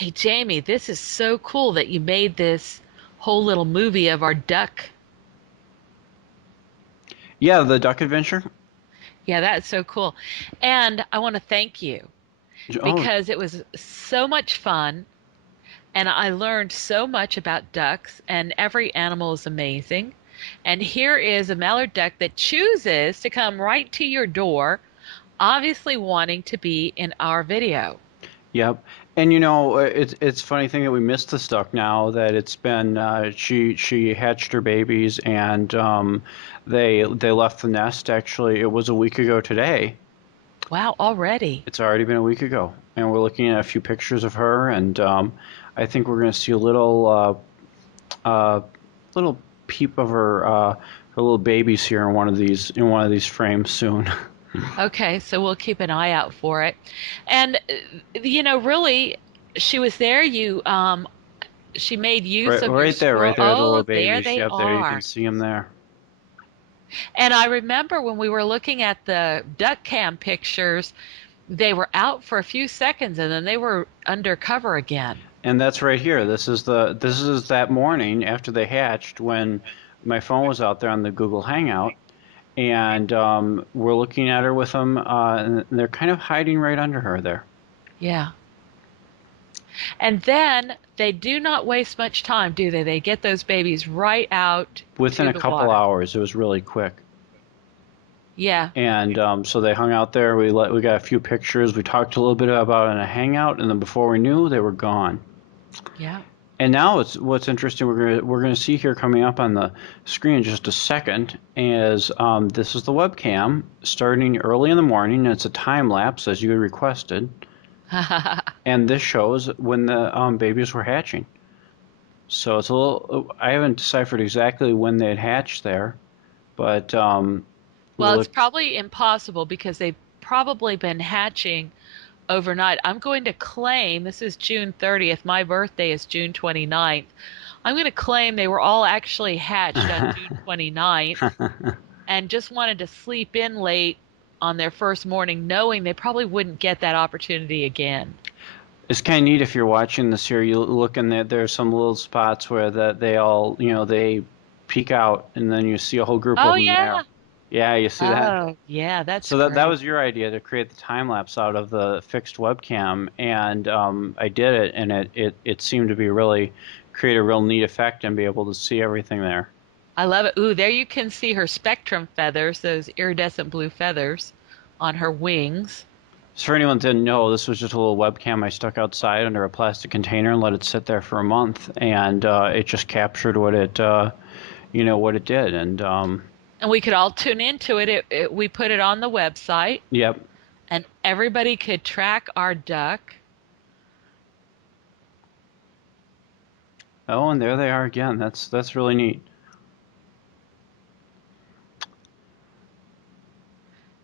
Hey Jamie, this is so cool that you made this whole little movie of our duck. Yeah, the Duck Adventure. Yeah, that's so cool. And I want to thank you Oh, because it was so much fun and I learned so much about ducks and every animal is amazing. And here is a mallard duck that chooses to come right to your door, obviously wanting to be in our video. yep. And it's a funny thing that we missed this duck now that it's been she hatched her babies and they left the nest. Actually, it was a week ago today. Wow, already. It's already been a week ago, and we're looking at a few pictures of her, and I think we're going to see a little peep of her little babies here in one of these frames soon. Okay, so we'll keep an eye out for it. And really, she was there. She made use Right, of your right scroll. there, the little Oh, there babies. they Yep, there you can are. see them there. And I remember when we were looking at the duck cam pictures, they were out for a few seconds and then they were undercover again. And that's right here. This is that morning after they hatched when my phone was out there on the Google Hangout, and we're looking at her with them, and they're kind of hiding right under her there. Yeah. And then they do not waste much time, do they? They get those babies right out Within to a the couple water. hours, it was really quick. Yeah. And so they hung out there. We got a few pictures. We talked a little bit about it in a hangout, and then before we knew, they were gone. Yeah. And now it's what's interesting. We're gonna see here coming up on the screen in just a second is this is the webcam starting early in the morning. And it's a time lapse as you requested, and this shows when the babies were hatching. So it's a little. I haven't deciphered exactly when they had hatched there, but Well, we'll it's look. probably impossible because they've probably been hatching overnight. I'm going to claim this is June 30th. My birthday is June 29th. I'm going to claim they were all actually hatched on June 29th and just wanted to sleep in late on their first morning, knowing they probably wouldn't get that opportunity again. It's kind of neat if you're watching this here. You look and there's some little spots where that they all they peek out, and then you see a whole group of Oh, them there. yeah. Yeah, you see that? Oh, yeah, that's So that great. was your idea to create the time lapse out of the fixed webcam, and I did it, and it seemed to be really create a real neat effect and be able to see everything there. I love it. Ooh, there you can see her spectrum feathers, those iridescent blue feathers on her wings. So for anyone that didn't know, this was just a little webcam I stuck outside under a plastic container and let it sit there for a month, and it just captured what what it did, and And we could all tune into it. We put it on the website, yep. and everybody could track our duck. Oh, and there they are again. That's really neat.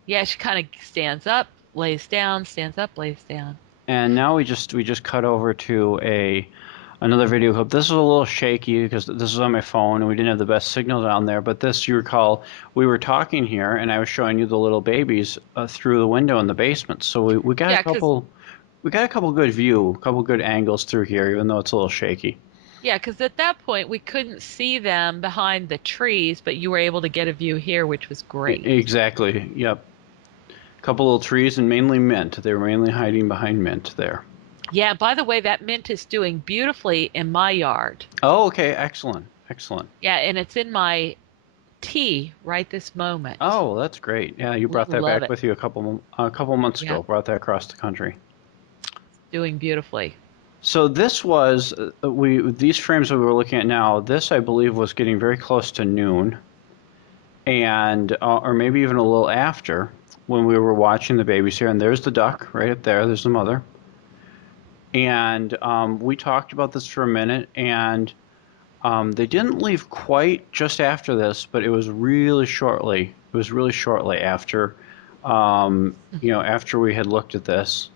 Yeah, she kind of stands up, lays down, stands up, lays down. And now we just cut over to a another video clip. This is a little shaky because this is on my phone and we didn't have the best signal down there. But this, you recall, we were talking here and I was showing you the little babies through the window in the basement. So we got a Yeah, 'cause couple good view, a couple good angles through here, even though it's a little shaky. yeah, 'cause at that point we couldn't see them behind the trees, but you were able to get a view here, which was great. Exactly. Yep. Couple little trees and mainly mint. They were mainly hiding behind mint there. Yeah, by the way, that mint is doing beautifully in my yard. Oh, okay. Excellent. Excellent. Yeah, and it's in my tea right this moment. Oh, that's great. Yeah, you brought that Love back it. with you a couple months Yeah, ago. Brought that across the country. doing beautifully. So this was we these frames that we were looking at now. This I believe was getting very close to noon, and or maybe even a little after when we were watching the babies here. And there's the duck right up there. There's the mother. And we talked about this for a minute, and they didn't leave quite just after this, but it was really shortly. It was really shortly after, after we had looked at this.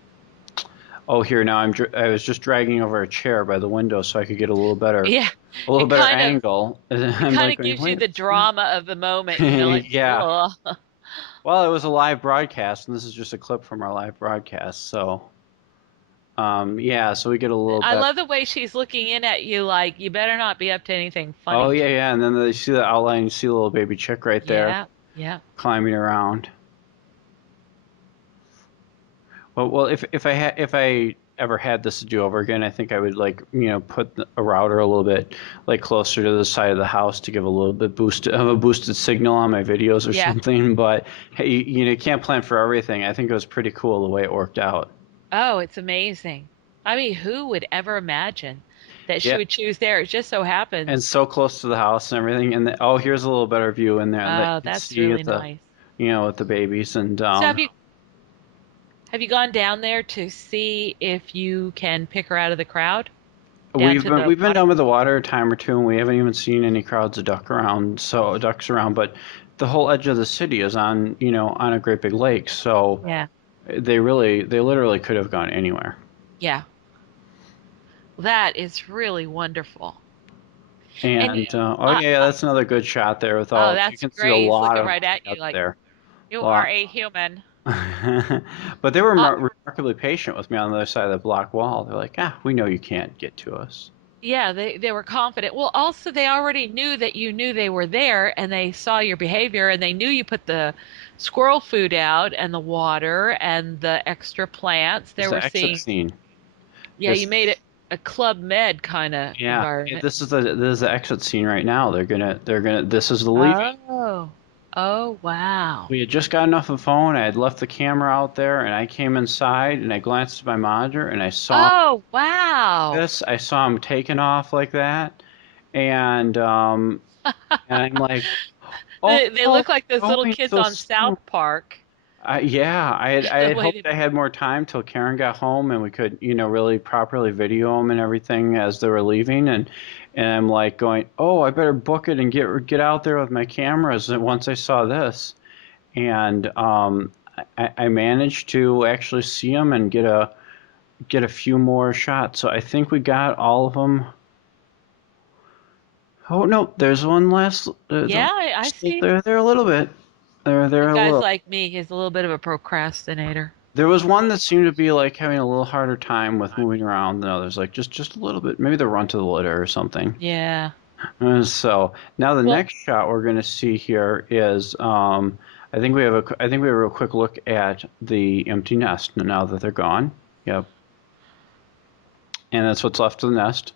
Oh, here now I was just dragging over a chair by the window so I could get Yeah, a little it better kind of angle. And it I'm kind like of going, gives you wait, the drama of the moment, like, yeah. ugh. Well, it was a live broadcast, and this is just a clip from our live broadcast. So, Yeah, so we get a little I bit. love the way she's looking in at you like you better not be up to anything Oh funny. yeah, yeah, and then you see the outline. You see the little baby chick right there Yeah, yeah. climbing around. Well, if I ever had this to do over again, I think I would like put a router a little bit like closer to the side of the house to give a little bit of a boosted signal on my videos or Yeah. something. But hey, you can't plan for everything. I think it was pretty cool the way it worked out. Oh, it's amazing. I mean, who would ever imagine that she Yeah, would choose there? It just so and happens. so close to the house and everything. And oh, here's a little better view in there that you Oh, can that's see really at the nice. with the babies and So have you gone down there to see if you can pick her out of the crowd down to the we've been water? down with the water a time or two, and we haven't even seen any crowds of ducks around. But the whole edge of the city is on on a great big lake, so Yeah. they literally could have gone anywhere. Yeah. That is really wonderful. And And oh I, yeah, yeah, that's another good shot there with oh, all you that's can see a great. He's lot looking of right money at you up like there, you a are lot. a human. But they were Uh, remarkably patient with me on the other side of the block wall. They're like, ah, we know you can't get to us. yeah, they were confident. Well, also they already knew that you knew they were there and they saw your behavior and they knew you put the squirrel food out and the water and the extra plants. They It's were the exit seeing, scene. yeah, you It's made it a Club Med kind of Yeah, environment. this is the exit scene right now. They're gonna this is the leaving. Oh. Oh, wow. We had just gotten off the phone. I had left the camera out there, and I came inside and I glanced at my monitor and I saw Oh, wow. this. I saw him taking off like that, and I'm like, oh, They no, look like those they're little going kids so on soon. South Park. Yeah, I The had way hoped they, I had more time till Karen got home and we could, really properly video them and everything as they were leaving. And I'm like going, oh, I better book it and get out there with my cameras. And once I saw this, and I managed to actually see them and get a few more shots. So I think we got all of them. Oh no, there's one last. yeah, I see. They're there a little bit. They're A a guy's little. like me. He's a little bit of a procrastinator. There was one that seemed to be like having a little harder time with moving around than others, like just a little bit. Maybe the run to the litter or something. Yeah. So now the Well, next shot we're going to see here is I think we have a real quick look at the empty nest now that they're gone. Yep, and that's what's left of the nest.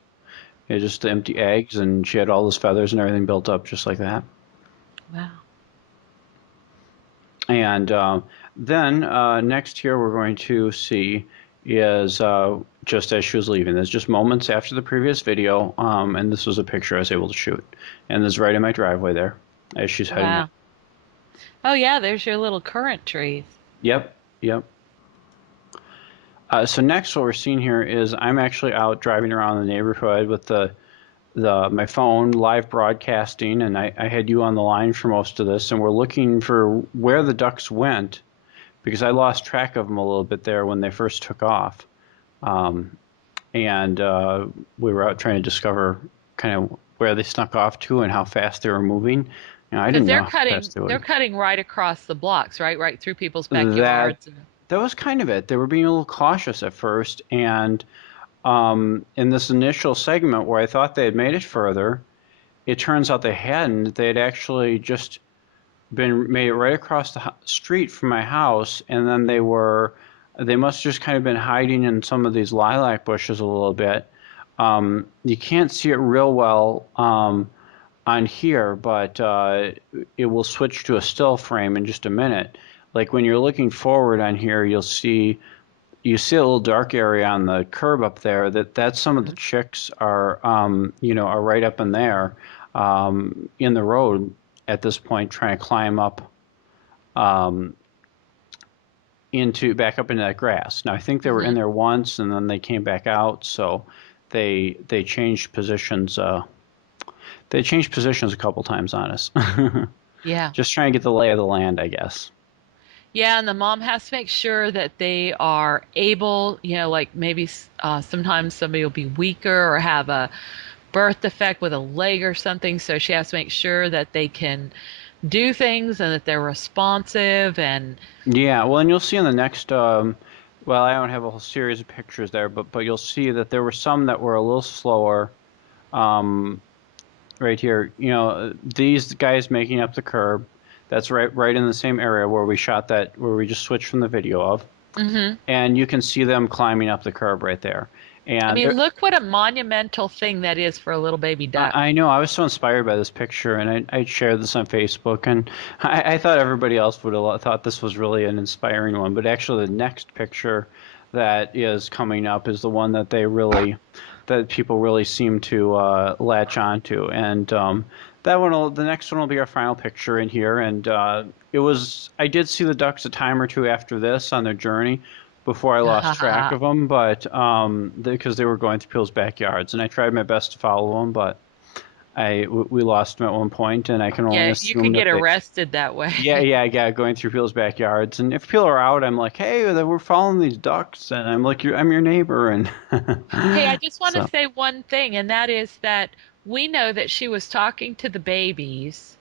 It's just the empty eggs, and she had all those feathers and everything built up just like that. wow. And then next here we're going to see is just as she was leaving. There's just moments after the previous video, and this was a picture I was able to shoot. And this is right in my driveway there as she's heading out. Wow. Oh, yeah, there's your little currant trees. Yep, yep. So next, what we're seeing here is I'm actually out driving around the neighborhood with the my phone live broadcasting, and I had you on the line for most of this, and we're looking for where the ducks went because I lost track of them a little bit there when they first took off. Um, and we were out trying to discover kind of where they snuck off to and how fast they were moving. I Because didn't know how fast they they're would. cutting right across the blocks, right? Right through people's That backyards. And, that was kind of it. They were being a little cautious at first, and in this initial segment where I thought they had made it further, it turns out they hadn't. They had actually just been made it right across the street from my house, and then they must have just kind of been hiding in some of these lilac bushes a little bit. You can't see it real well on here, but it will switch to a still frame in just a minute. Like when you're looking forward on here, you see a little dark area on the curb up there. That's some of the Mhm. chicks are right up in there in the road at this point, trying to climb up um, into back up into that grass. Now I think they were in Mhm. there once and then they came back out, so they changed positions. They changed positions a couple times on us. Yeah. Just trying to get the lay of the land, I guess. Yeah, and the mom has to make sure that they are able, like maybe sometimes somebody will be weaker or have a birth defect with a leg or something, so she has to make sure that they can do things and that they're responsive and Yeah, well, and you'll see in the next well, I don't have a whole series of pictures there, but you'll see that there were some that were a little slower. Um, right here, these guys making up the curb. That's right in the same area where we shot that, where we just switched from the video of, Hmm. and you can see them climbing up the curb right there. I And mean, look what a monumental thing that is for a little baby duck. I know I was so inspired by this picture, and I shared this on Facebook, and I thought everybody else would have thought this was really an inspiring one, but actually the next picture that is coming up is the one that people really seem to latch onto, and the next one will be our final picture in here, and I did see the ducks a time or two after this on their journey, before I lost track of them, but because they were going through people's backyards, and I tried my best to follow them, but we lost them at one point, and I can only Yeah, you assume could that get they. arrested that Yeah, way. yeah, yeah, going through people's backyards, and if people are out, I'm like, hey, we're following these ducks, and I'm like, I'm your neighbor, and Hey, I just want to so say one thing, and that is that we know that she was talking to the babies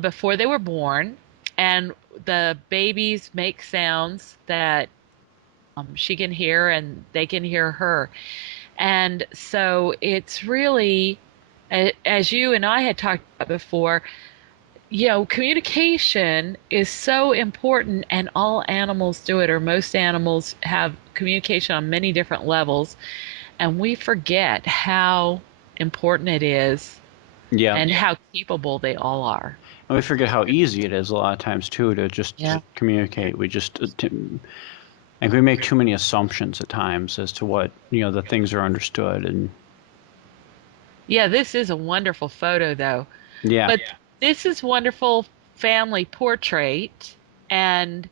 before they were born, and the babies make sounds that she can hear and they can hear her. And so it's really, as you and I had talked about before, communication is so important, and all animals do it, or most animals have communication on many different levels, and we forget how important it is yeah, and how capable they all are. and we forget how easy it is a lot of times too to just Yeah. communicate. We just like we make too many assumptions at times as to what the things are understood, and Yeah, this is a wonderful photo, though. yeah. But this is wonderful family portrait, and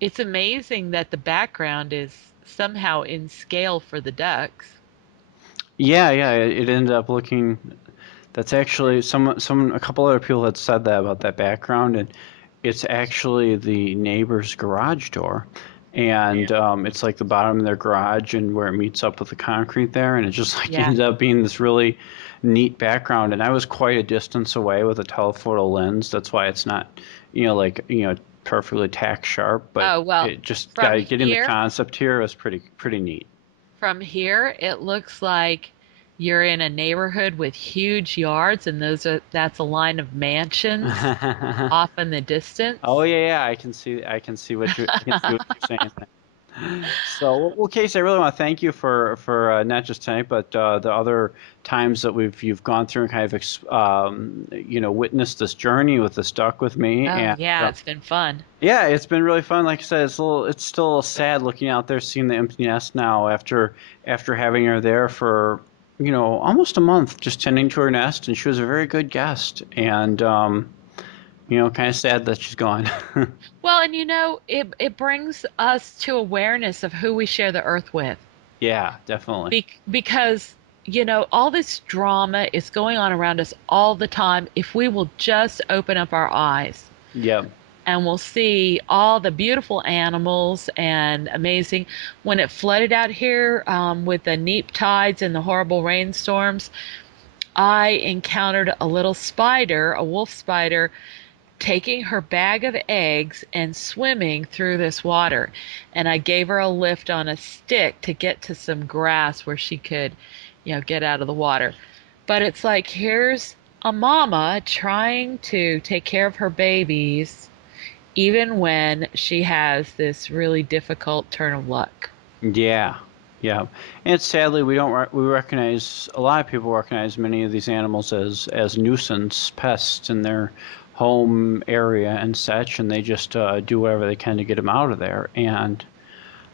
it's amazing that the background is somehow in scale for the ducks. Yeah, yeah, it ended up looking. That's actually a couple other people had said that about that background, and it's actually the neighbor's garage door, and it's like the bottom of their garage and where it meets up with the concrete there, and it just like Yeah. ended up being this really neat background. And I was quite a distance away with a telephoto lens. That's why it's not, perfectly tack sharp, but Oh, well, it just from got getting the here, concept here was pretty neat. from here, it looks like you're in a neighborhood with huge yards, and that's a line of mansions off in the Oh distance. yeah, yeah. I can see what you're saying there. So, well, Casey, I really want to thank you for not just tonight, but the other times that you've gone through and kind of witnessed this journey with this duck with me, Oh, and yeah, it's been fun. yeah, it's been really fun. Like I said, it's still a little sad looking out there, seeing the empty nest now after having her there for almost a month, just tending to her nest, and she was a very good guest, and kind of sad that she's gone. Well, and it brings us to awareness of who we share the earth with. Yeah, definitely. Because, all this drama is going on around us all the time. If we will just open up our eyes, Yep. and we'll see all the beautiful animals and amazing. When it flooded out here with the neap tides and the horrible rainstorms, I encountered a little spider, a wolf spider, taking her bag of eggs and swimming through this water. And I gave her a lift on a stick to get to some grass where she could, get out of the water. But it's like, here's a mama trying to take care of her babies, even when she has this really difficult turn of luck. Yeah. Yeah. And sadly, we recognize a lot of people recognize many of these animals as nuisance pests in their home area and such, and they just do whatever they can to get them out of there. And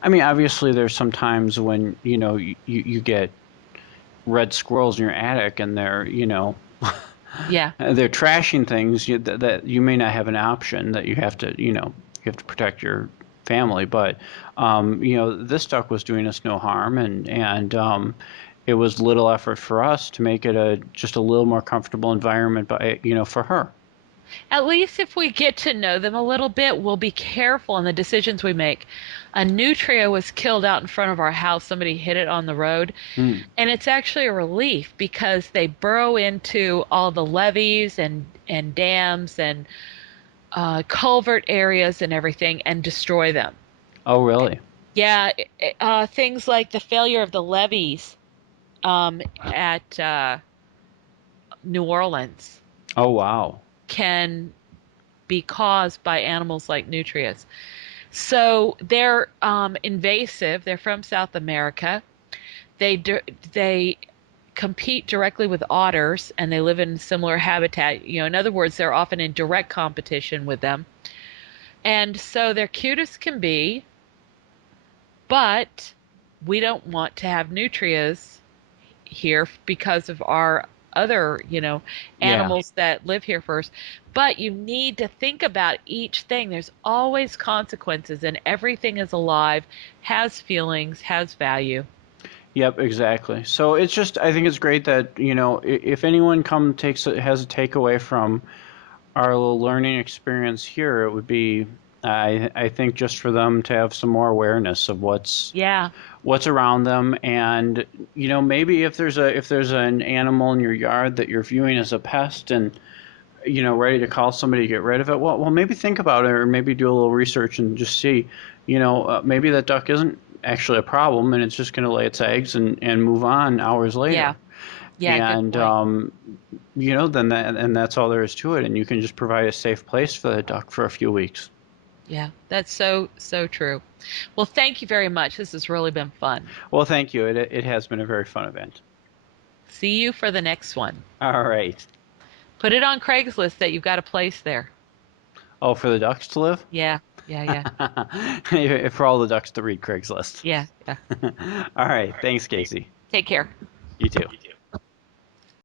I mean, obviously, there's some times when you get red squirrels in your attic, and Yeah. they're trashing things that you may not have an option, that you have to protect your family, but this duck was doing us no harm, and it was little effort for us to make it a just a little more comfortable environment, by for her. At least if we get to know them a little bit, we'll be careful in the decisions we make. A nutria was killed out in front of our house. Somebody hit it on the road. Mm. And it's actually a relief because they burrow into all the levees and dams and culvert areas and everything and destroy them. Oh, really? Yeah, things like the failure of the levees at New Orleans Oh, wow. can be caused by animals like nutrias. So they're invasive. They're from South America. They compete directly with otters, and they live in similar habitat. In other words, they're often in direct competition with them. And so they're cute as can be, but we don't want to have nutrias here because of our other, Yeah. animals that live here first. But you need to think about each thing. There's always consequences, and everything is alive, has feelings, has value. Yep, exactly. So it's just, I think it's great that, if anyone has a takeaway from our little learning experience here, it would be, I think, just for them to have some more awareness of Yeah, what's around them, and maybe if there's an animal in your yard that you're viewing as a pest, and ready to call somebody to get rid of it, well, maybe think about it, or maybe do a little research and just see, maybe that duck isn't actually a problem, and it's just going to lay its eggs and move on hours yeah, later. yeah, good And point. then that's all there is to it, and you can just provide a safe place for the duck for a few weeks. Yeah, that's so, so true. Well, thank you very much. This has really been fun. Well, thank you. It has been a very fun event. See you for the next one. All right. Put it on Craigslist that you've got a place there. Oh, for the ducks to live? Yeah, yeah, yeah, For all the ducks to read Craigslist. yeah, yeah. All right. Thanks, Casey. Take care. You too.